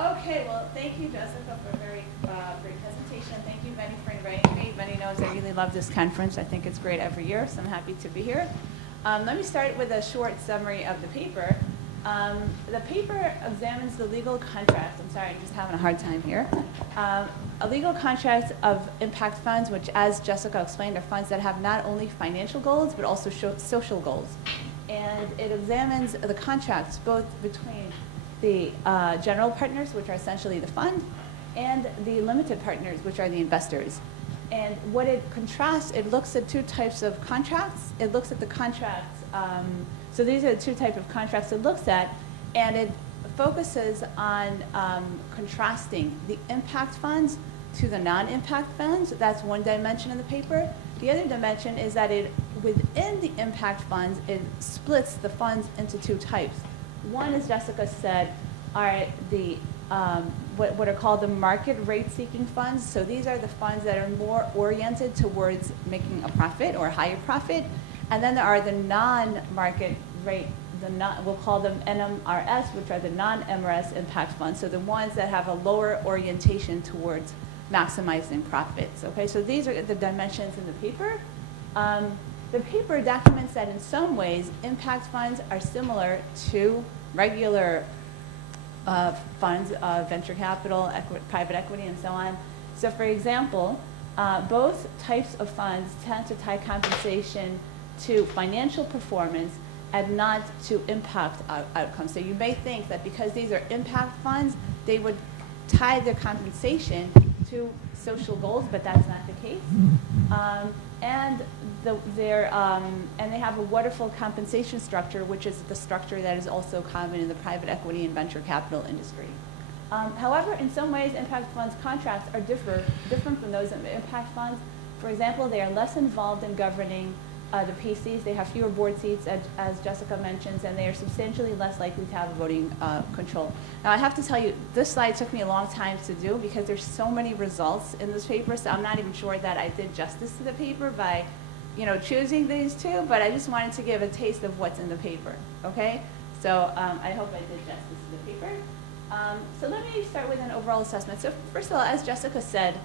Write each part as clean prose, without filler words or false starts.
Okay, well, thank you, Jessica, for a very great presentation. Thank you, Benny, for inviting me. Benny knows I really love this conference. I think it's great every year, so I'm happy to be here. Let me start with a short summary of the paper. The paper examines the legal contracts. I'm sorry, I'm just having a hard time here. A legal contract of impact funds, which, as Jessica explained, are funds that have not only financial goals, but also social goals. And it examines the contracts both between the general partners, which are essentially the fund, and the limited partners, which are the investors. And what it contrasts, it looks at two types of contracts. It looks at the contracts, so these are the two types of contracts it looks at, and it focuses on contrasting the impact funds to the non-impact funds. That's one dimension in the paper. The other dimension is that within the impact funds, it splits the funds into two types. One, as Jessica said, are the what are called the market rate seeking funds. So these are the funds that are more oriented towards making a profit or a higher profit. And then there are the non-market rate, we'll call them NMRS, which are the non-MRS impact funds. So the ones that have a lower orientation towards maximizing profits. Okay, so these are the dimensions in the paper. The paper documents that in some ways impact funds are similar to regular funds, venture capital, private equity, and so on. So for example, both types of funds tend to tie compensation to financial performance and not to impact outcomes. So you may think that because these are impact funds, they would tie their compensation to social goals, but that's not the case. And they have a waterfall compensation structure, which is the structure that is also common in the private equity and venture capital industry. However, in some ways, impact funds contracts are different from those impact funds. For example, they are less involved in governing the PCs. They have fewer board seats, as Jessica mentions, and they are substantially less likely to have voting control. Now, I have to tell you, this slide took me a long time to do because there's so many results in this paper, so I'm not even sure that I did justice to the paper by, choosing these two, but I just wanted to give a taste of what's in the paper, okay? So I hope I did justice to the paper. So let me start with an overall assessment. So first of all, as Jessica said,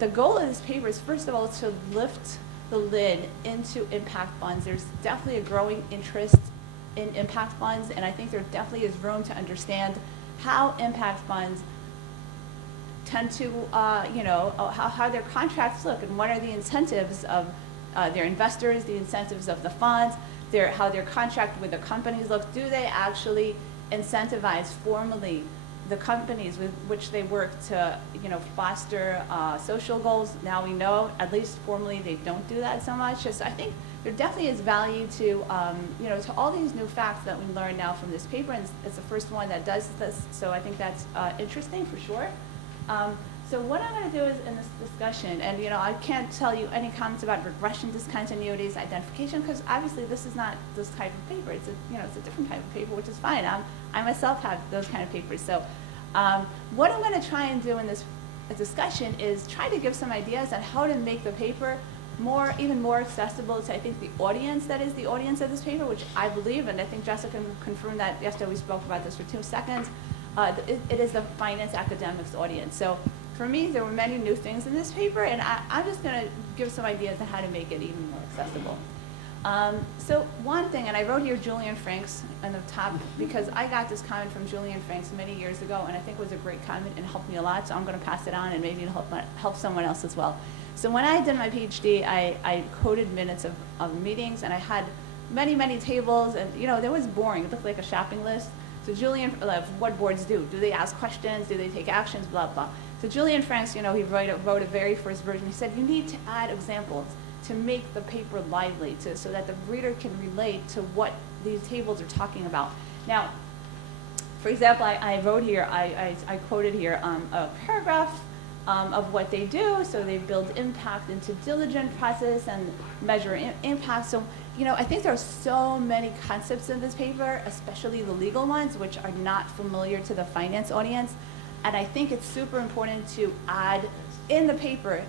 the goal of this paper is, first of all, to lift the lid into impact funds. There's definitely a growing interest in impact funds, and I think there definitely is room to understand how impact funds tend to, how their contracts look and what are the incentives of their investors, the incentives of the funds, how their contract with the companies look. Do they actually incentivize formally the companies with which they work to, foster social goals? Now we know, at least formally, they don't do that so much. So I think there definitely is value to, to all these new facts that we learn now from this paper, and it's the first one that does this. So I think that's interesting for sure. So what I'm going to do is in this discussion, and I can't tell you any comments about regression discontinuities, identification, because obviously this is not this type of paper. It's it's a different type of paper, which is fine. I myself have those kind of papers. So what I'm going to try and do in this discussion is try to give some ideas on how to make the paper even more accessible to, I think, the audience that is the audience of this paper, which I believe, and I think Jessica confirmed that yesterday. We spoke about this for 2 seconds. It is the finance academics audience. So for me, there were many new things in this paper, and I'm just going to give some ideas on how to make it even more accessible. So one thing, and I wrote here Julian Franks on the top because I got this comment from Julian Franks many years ago, and I think it was a great comment and helped me a lot, so I'm going to pass it on, and maybe it'll help someone else as well. So when I did my PhD, I coded minutes of meetings, and I had many, many tables, and it was boring. It looked like a shopping list. So Julian, what boards do? Do they ask questions? Do they take actions? Blah, blah. So Julian Franks, he wrote a very first version. He said, you need to add examples to make the paper lively, so that the reader can relate to what these tables are talking about. Now, for example, I wrote here, I quoted here a paragraph of what they do. So they build impact into diligent process and measure impact. So, I think there are so many concepts in this paper, especially the legal ones, which are not familiar to the finance audience. And I think it's super important to add in the paper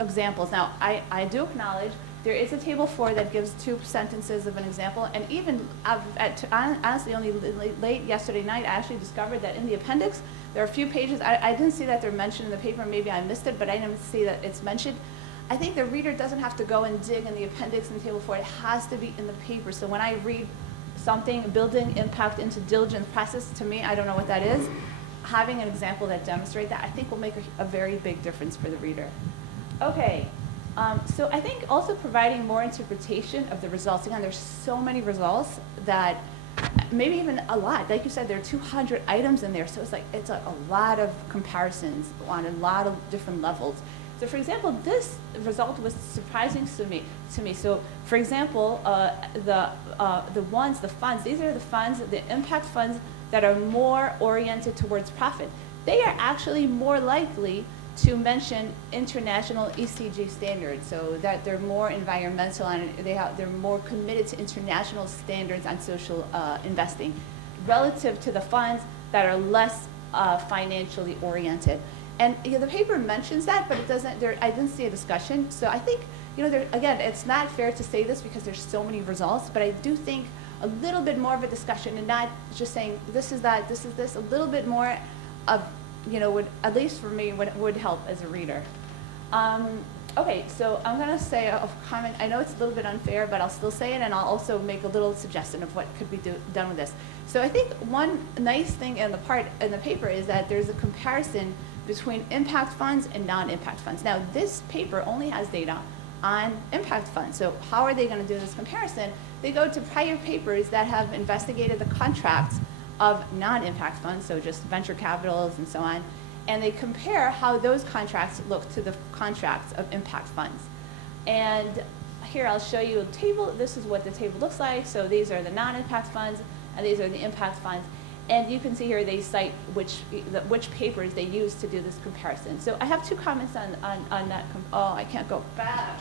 examples. Now, I do acknowledge There is a table 4 that gives 2 sentences of an example, and even honestly, only late yesterday night, I actually discovered that in the appendix, there are a few pages, I didn't see that they're mentioned in the paper, maybe I missed it, but I didn't see that it's mentioned. I think the reader doesn't have to go and dig in the appendix in table 4, it has to be in the paper. So when I read something, building impact into diligence process, to me, I don't know what that is. Having an example that demonstrates that, I think will make a very big difference for the reader. Okay, so I think also providing more interpretation of the results. Again, there's so many results that maybe even a lot. Like you said, there are 200 items in there, so it's a lot of comparisons on a lot of different levels. So for example, this result was surprising to me. So for example, the funds, these are the funds, the impact funds that are more oriented towards profit. They are actually more likely to mention international ECG standards, so that they're more environmental and they're more committed to international standards on social investing, relative to the funds that are less financially oriented. And the paper mentions that, but it doesn't. I didn't see a discussion. So I think, again, it's not fair to say this because there's so many results. But I do think a little bit more of a discussion, and not just saying this is that, this is this. A little bit more of, would, at least for me, would help as a reader. Okay, so I'm going to say a comment. I know it's a little bit unfair, but I'll still say it, and I'll also make a little suggestion of what could be done with this. So I think one nice thing in the paper is that there's a comparison between impact funds and non-impact funds. Now, this paper only has data on impact funds. So how are they going to do this comparison? They go to prior papers that have investigated the contracts of non-impact funds, so just venture capitals and so on, and they compare how those contracts look to the contracts of impact funds. And here I'll show you a table. This is what the table looks like. So these are the non-impact funds, and these are the impact funds. And you can see here they cite which papers they use to do this comparison. So I have 2 comments on that. Oh, I can't go back.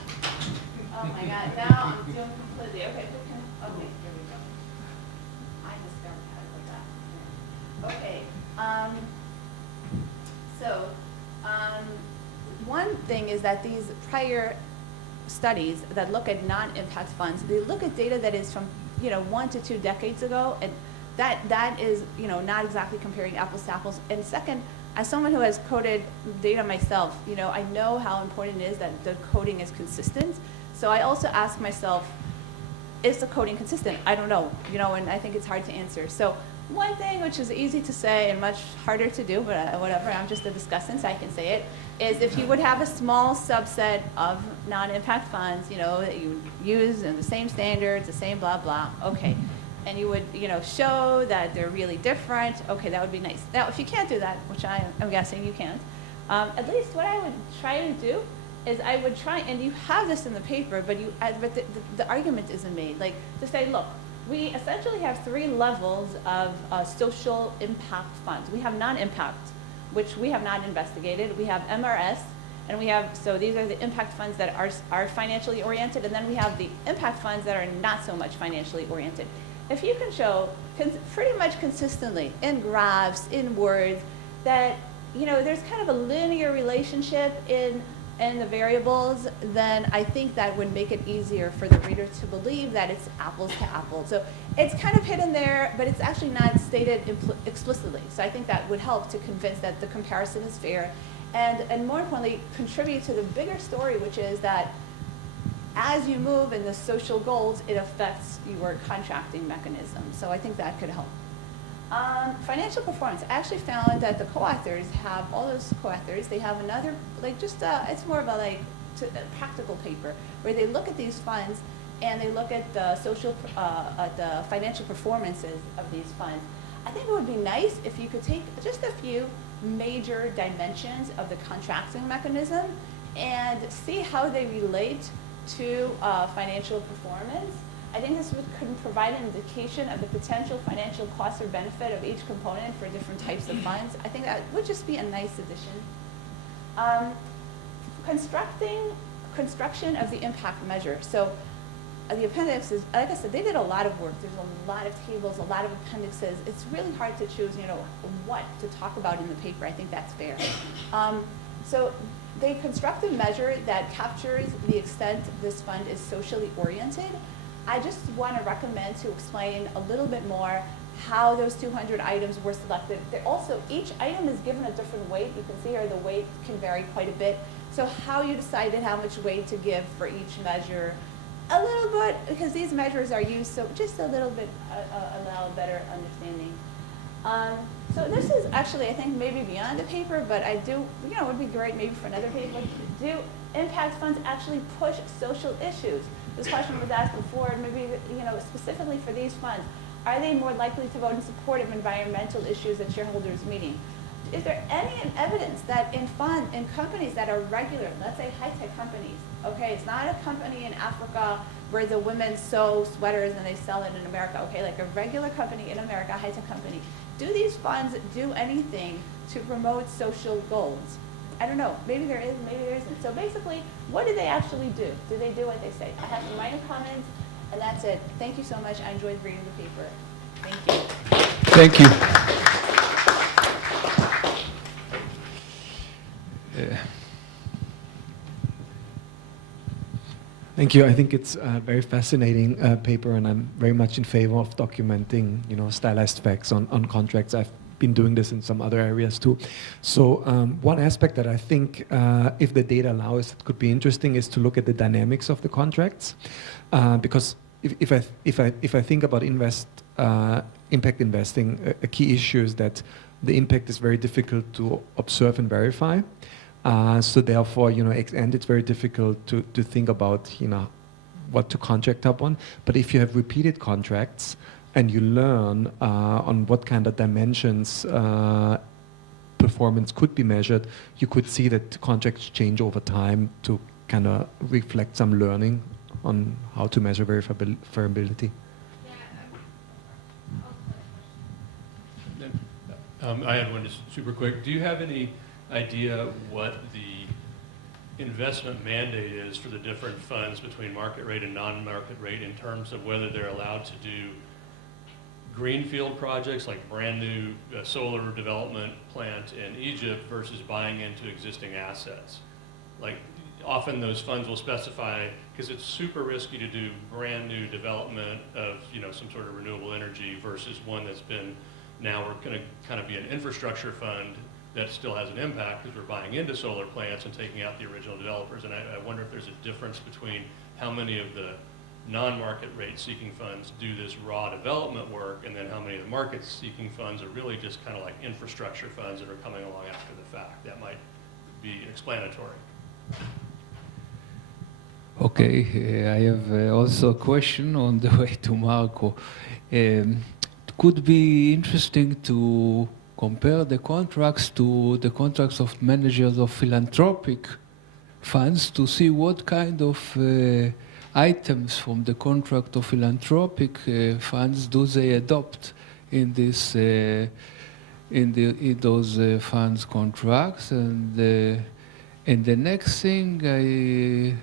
Oh my God, now I'm doing completely. Okay, here we go. I discovered how to go back. Okay, so one thing is that these prior studies that look at non-impact funds, they look at data that is from 1 to 2 decades ago, and that is not exactly comparing apples to apples. And second, as someone who has coded data myself, I know how important it is that the coding is consistent. So I also ask myself, is the coding consistent? I don't know, and I think it's hard to answer. So one thing which is easy to say and much harder to do, but whatever, I'm just a discussant, so I can say it, is if you would have a small subset of non-impact funds, that you use in the same standards, the same blah, blah, okay. And you would, show that they're really different. Okay, that would be nice. Now, if you can't do that, which I'm guessing you can't, at least what I would try to do is I would try, and you have this in the paper, but the argument isn't made. Like to say, look, we essentially have 3 levels of social impact funds. We have non-impact, which we have not investigated. We have MRS, and we have, so these are the impact funds that are financially oriented, and then we have the impact funds that are not so much financially oriented. If you can show pretty much consistently in graphs, in words, that there's kind of a linear relationship in the variables, then I think that would make it easier for the reader to believe that it's apples to apples. So it's kind of hidden there, but it's actually not stated explicitly. So I think that would help to convince that the comparison is fair, and more importantly, contribute to the bigger story, which is that as you move in the social goals, it affects your contracting mechanism. So I think that could help. Financial performance. I actually found that the co-authors have, all those co-authors, they have another, it's more of a practical paper where they look at these funds and they look at the the financial performances of these funds. I think it would be nice if you could take just a few major dimensions of the contracting mechanism and see how they relate to financial performance. I think this could provide an indication of the potential financial cost or benefit of each component for different types of funds. I think that would just be a nice addition. Construction of the impact measure. So the appendix is, like I said, they did a lot of work. There's a lot of tables, a lot of appendixes. It's really hard to choose, what to talk about in the paper. I think that's fair. So they construct a measure that captures the extent this fund is socially oriented. I just want to recommend to explain a little bit more how those 200 items were selected. Also, each item is given a different weight. You can see here the weight can vary quite a bit. So how you decided how much weight to give for each measure, a little bit, because these measures are used, so just a little bit allow a better understanding. So this is actually, I think, maybe beyond the paper, but I do, it would be great maybe for another paper. Do impact funds actually push social issues? This question was asked before, and maybe, specifically for these funds. Are they more likely to vote in support of environmental issues at shareholders' meeting? Is there any evidence that in companies that are regular, let's say high-tech companies, okay, it's not a company in Africa where the women sew sweaters and they sell it in America, okay, like a regular company in America, a high-tech company, do these funds do anything to promote social goals? I don't know, maybe there is, maybe there isn't. So basically, what do they actually do? Do they do what they say? I have some minor comments, and that's it. Thank you so much. I enjoyed reading the paper. Thank you. Thank you. Thank you. I think it's a very fascinating paper, and I'm very much in favor of documenting, stylized facts on contracts. I've been doing this in some other areas too. So one aspect that I think, if the data allows, it could be interesting, is to look at the dynamics of the contracts, because if I think about impact investing, a key issue is that the impact is very difficult to observe and verify. So therefore, and it's very difficult to think about, what to contract upon. But if you have repeated contracts and you learn on what kind of dimensions performance could be measured, you could see that contracts change over time to kind of reflect some learning on how to measure verifiability. I had one just super quick. Do you have any idea what the investment mandate is for the different funds between market rate and non-market rate in terms of whether they're allowed to do greenfield projects like brand new solar development plant in Egypt versus buying into existing assets? Like often those funds will specify, because it's super risky to do brand new development of some sort of renewable energy versus one that's been, now we're going to kind of be an infrastructure fund that still has an impact because we're buying into solar plants and taking out the original developers. And I wonder if there's a difference between how many of the non-market rate seeking funds do this raw development work, and then how many of the market seeking funds are really just kind of like infrastructure funds that are coming along after the fact. That might be explanatory. Okay, I have also a question on the way to Marco. It could be interesting to compare the contracts to the contracts of managers of philanthropic funds to see what kind of items from the contract of philanthropic funds do they adopt in this in those funds contracts. And the next thing,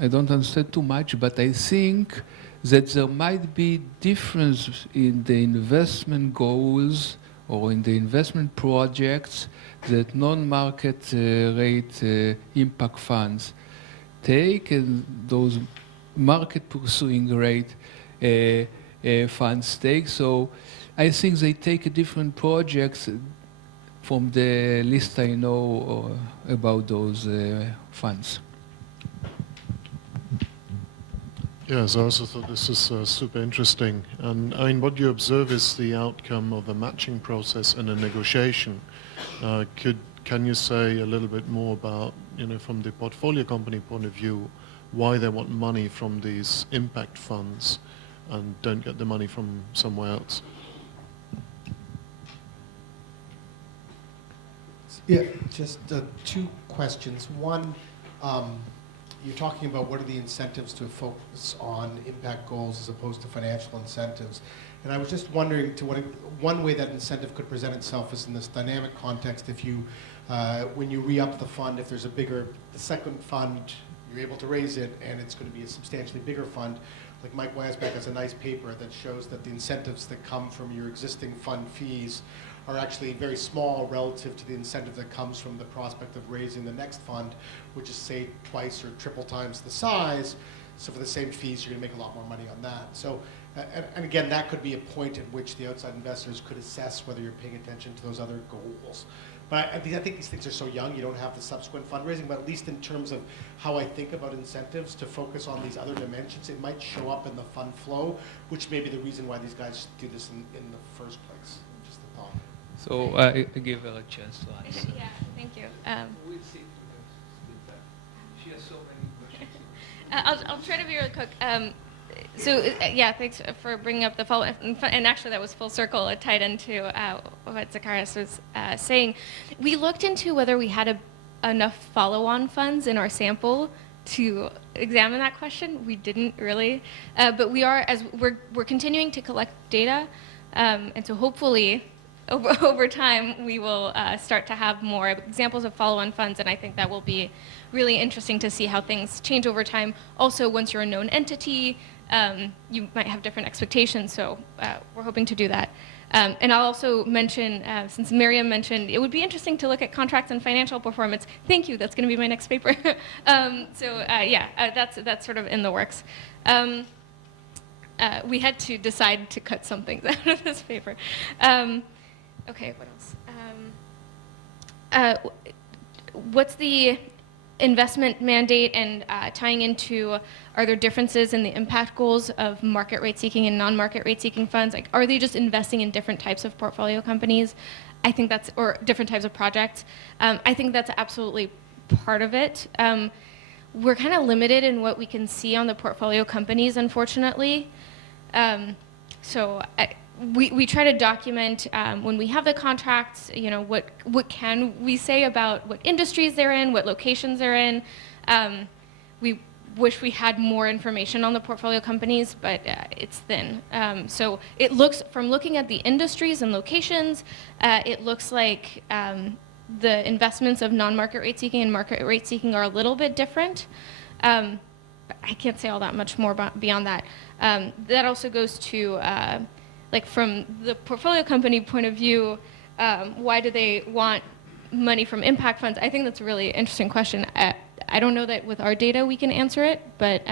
I don't understand too much, but I think that there might be difference in the investment goals or in the investment projects that non-market rate impact funds take, and those market pursuing rate funds take. So I think they take different projects from the list I know about those funds. Yes, I also thought this was super interesting. And I mean, what you observe is the outcome of a matching process and a negotiation. Can you say a little bit more about, from the portfolio company point of view, why they want money from these impact funds and don't get the money from somewhere else? Yeah, just two questions. One, you're talking about what are the incentives to focus on impact goals as opposed to financial incentives. And I was just wondering to one way that incentive could present itself is in this dynamic context. If you, when you re-up the fund, if there's the second fund, you're able to raise it and it's going to be a substantially bigger fund. like Mike Wansbeck has a nice paper that shows that the incentives that come from your existing fund fees are actually very small relative to the incentive that comes from the prospect of raising the next fund, which is, say, twice or triple times the size. So for the same fees, you're going to make a lot more money on that. So, and again, that could be a point at which the outside investors could assess whether you're paying attention to those other goals. But I think these things are so young, you don't have the subsequent fundraising, but at least in terms of how I think about incentives to focus on these other dimensions, it might show up in the fund flow, which may be the reason why these guys do this in the first place. Just a thought. So I give her a chance to answer. Yeah, thank you. We'll see. She has so many questions. I'll try to be really quick. Yeah, thanks for bringing up the follow-up. And actually, that was full circle. It tied into what Zacharias was saying. We looked into whether we had enough follow-on funds in our sample to examine that question. We didn't really, but we are, as we're continuing to collect data, and so hopefully, over time, we will start to have more examples of follow-on funds, and I think that will be really interesting to see how things change over time. Also, once you're a known entity, you might have different expectations, so we're hoping to do that. And I'll also mention, since Miriam mentioned, it would be interesting to look at contracts and financial performance. Thank you, that's going to be my next paper. That's sort of in the works. We had to decide to cut some things out of this paper. Okay, what else? What's the investment mandate, and tying into, are there differences in the impact goals of market rate seeking and non-market rate seeking funds? Like, are they just investing in different types of portfolio companies? I think that's, or different types of projects. I think that's absolutely part of it. We're kind of limited in what we can see on the portfolio companies, unfortunately. We try to document when we have the contracts, you know, what can we say about what industries they're in, what locations they're in. We wish we had more information on the portfolio companies, but it's thin. So it looks, from looking at the industries and locations, it looks like the investments of non-market rate seeking and market rate seeking are a little bit different. But I can't say all that much more beyond that. That also goes to like, from the portfolio company point of view, why do they want money from impact funds? I think that's a really interesting question. I don't know that with our data we can answer it, but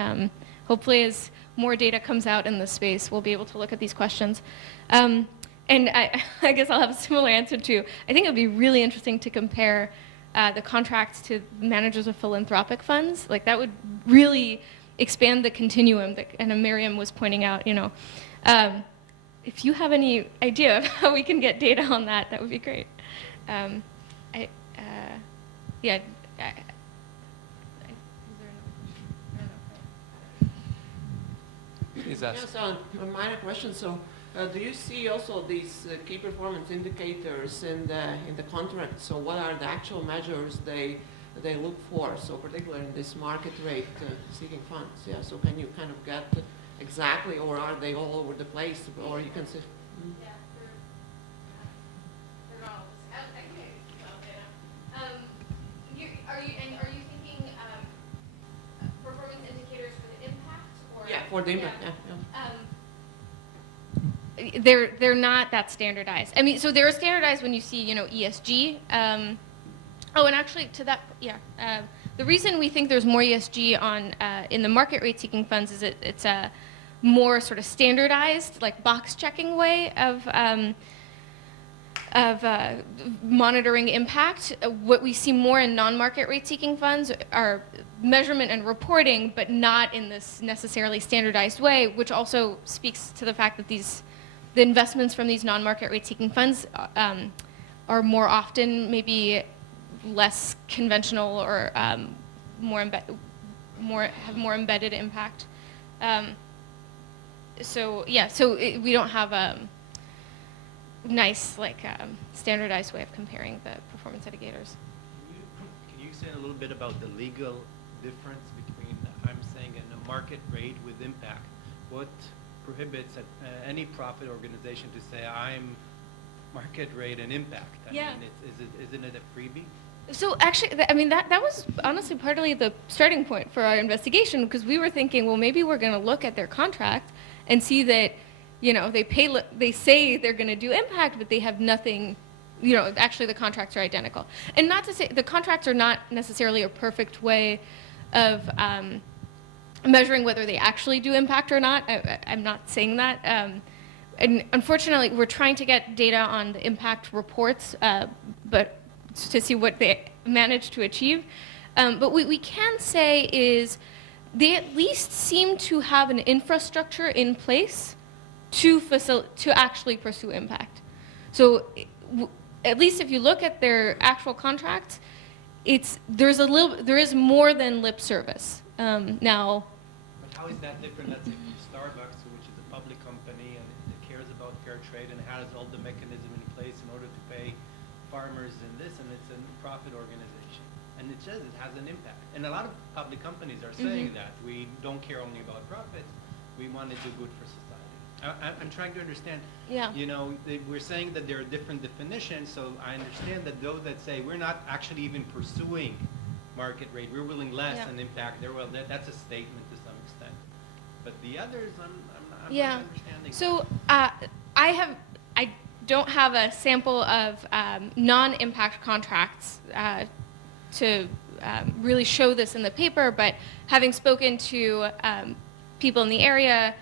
hopefully as more data comes out in the space, we'll be able to look at these questions. And I guess I'll have a similar answer too. I think it would be really interesting to compare the contracts to managers of philanthropic funds. Like, that would really expand the continuum that, and Miriam was pointing out, you know. If you have any idea of how we can get data on that, that would be great. Yes, a minor question. So, do you see also these key performance indicators in the contract? So, what are the actual measures they look for? So, particularly in this market rate seeking funds. Yeah. So, can you kind of get exactly, or are they all over the place, or you can say? Yeah, they're not all the same. Are you thinking performance indicators for the impact, or? Yeah, for the impact. Yeah. They're not that standardized. I mean, so they're standardized when you see, you know, ESG. And actually, to that, yeah. The reason we think there's more ESG on in the market rate seeking funds is it's a more sort of standardized, like, box checking way of monitoring impact. What we see more in non-market rate seeking funds are measurement and reporting, but not in this necessarily standardized way, which also speaks to the fact that the investments from these non-market rate seeking funds are more often maybe less conventional, or have more embedded impact. So we don't have a nice, like, standardized way of comparing the performance indicators. Can you say a little bit about the legal difference between, I'm saying, a market rate with impact? What prohibits any profit organization to say, I'm market rate and impact? I Yeah. mean, isn't it a freebie? So actually, I mean, that was honestly partly the starting point for our investigation, because we were thinking, well, maybe we're going to look at their contract and see that, you know, they say they're going to do impact, but they have nothing, you know, actually the contracts are identical. And not to say, the contracts are not necessarily a perfect way of measuring whether they actually do impact or not. I'm not saying that. And unfortunately, we're trying to get data on the impact reports, but to see what they managed to achieve. But what we can say is they at least seem to have an infrastructure in place to actually pursue impact. So at least if you look at their actual contracts, there is more than lip service. Now, But how is that different, let's say, from Starbucks, which is a public company and it cares about fair trade and has all the mechanism in place in order to pay farmers and this, and it's a profit organization. And it says it has an impact. And a lot of public companies are saying that. We don't care only about profits. We want to do good for society. I'm trying to understand, Yeah. you know, we're saying that there are different definitions, so I understand that those that say we're not actually even pursuing market rate, we're willing less Yeah. and impact, well, that's a statement to some extent. But the others, I'm Yeah. not understanding. So I don't have a sample of non-impact contracts to really show this in the paper, but having spoken to people in the area,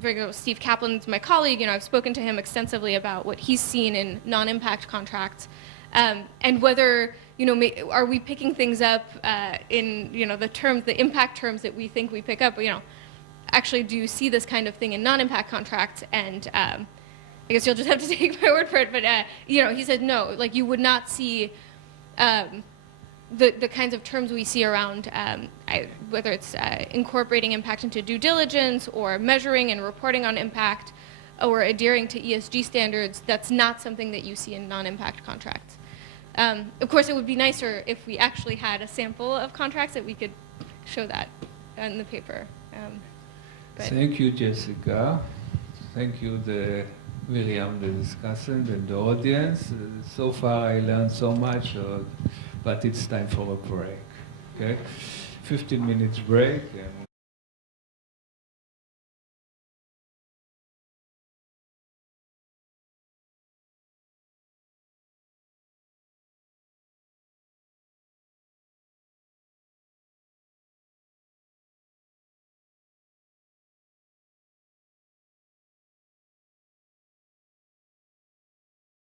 for example, Steve Kaplan's my colleague, you know, I've spoken to him extensively about what he's seen in non-impact contracts, and whether, you know, are we picking things up in, you know, the impact terms that we think we pick up, you know, actually do you see this kind of thing in non-impact contracts? And I guess you'll just have to take my word for it, but you know, he said no, like you would not see the kinds of terms we see around whether it's incorporating impact into due diligence or measuring and reporting on impact or adhering to ESG standards. That's not something that you see in non-impact contracts. Of course, it would be nicer if we actually had a sample of contracts that we could show that in the paper. Thank you, Jessica. Thank you, Miriam, the discussant, and the audience. So far, I learned so much, but it's time for a break. Okay, 15 minutes break. And